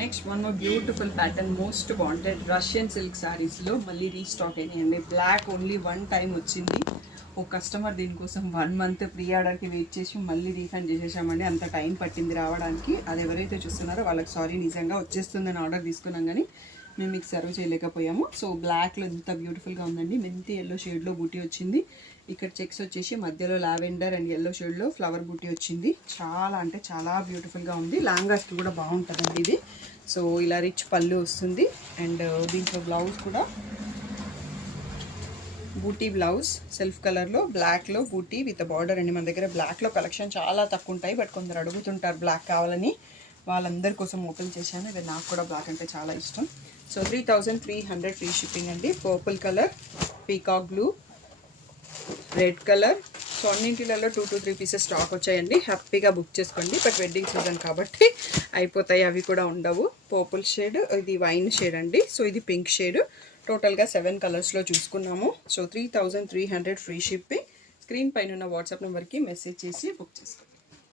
Next one more beautiful pattern, most wanted Russian silk శారీస్లో మళ్ళీ restock అయినాయండి. Black only one time వచ్చింది. ఒక కస్టమర్ దీనికోసం 1 month ప్రీ ఆర్డర్కి వెయిట్ చేసి మళ్ళీ రీఫండ్ చేసేసామండి. అంత టైం పట్టింది రావడానికి. అది ఎవరైతే చూస్తున్నారో వాళ్ళకి సారీ, నిజంగా వచ్చేస్తుందని ఆర్డర్ తీసుకున్నాం కానీ మేము మీకు సర్వ్ చేయలేకపోయాము. సో బ్లాక్లో ఎంత బ్యూటిఫుల్గా ఉందండి. మెంతి ఎల్లో షేడ్లో బూటీ వచ్చింది. ఇక్కడ చెక్స్ వచ్చేసి మధ్యలో లావెండర్ అండ్ ఎల్లో షేడ్లో ఫ్లవర్ బూటీ వచ్చింది. చాలా అంటే చాలా బ్యూటిఫుల్గా ఉంది. లాంగాస్కి కూడా బాగుంటుందండి ఇది. సో ఇలా రిచ్ పళ్ళు వస్తుంది. అండ్ దీంట్లో బ్లౌజ్ కూడా బూటీ బ్లౌజ్, సెల్ఫ్ కలర్లో బ్లాక్లో బూటీ విత్ బార్డర్ అండి. మన దగ్గర బ్లాక్లో కలెక్షన్ చాలా తక్కువ ఉంటాయి, బట్ కొందరు అడుగుతుంటారు బ్లాక్ కావాలని. వాళ్ళందరి కోసం ఓపెన్ చేశాను. ఇది నాకు కూడా బ్లాక్ అంటే చాలా ఇష్టం. సో 3300 ఫ్రీ షిప్పింగ్ అండి. Purple colour, peacock blue, red colour. So అన్నింటిలలో 2 to 3 పీసెస్ స్టాక్ వచ్చాయండి. హ్యాపీగా బుక్ చేసుకోండి. బట్ వెడ్డింగ్ సీజన్ కాబట్టి అయిపోతాయి, అవి కూడా ఉండవు. పర్పుల్ షేడ్, ఇది వైన్ షేడ్ అండి. సో ఇది పింక్ షేడ్. టోటల్గా 7 కలర్స్లో చూసుకున్నాము. So 3300 free shipping. స్క్రీన్ పైన ఉన్న వాట్సాప్ నెంబర్కి మెసేజ్ చేసి బుక్ చేసుకోండి.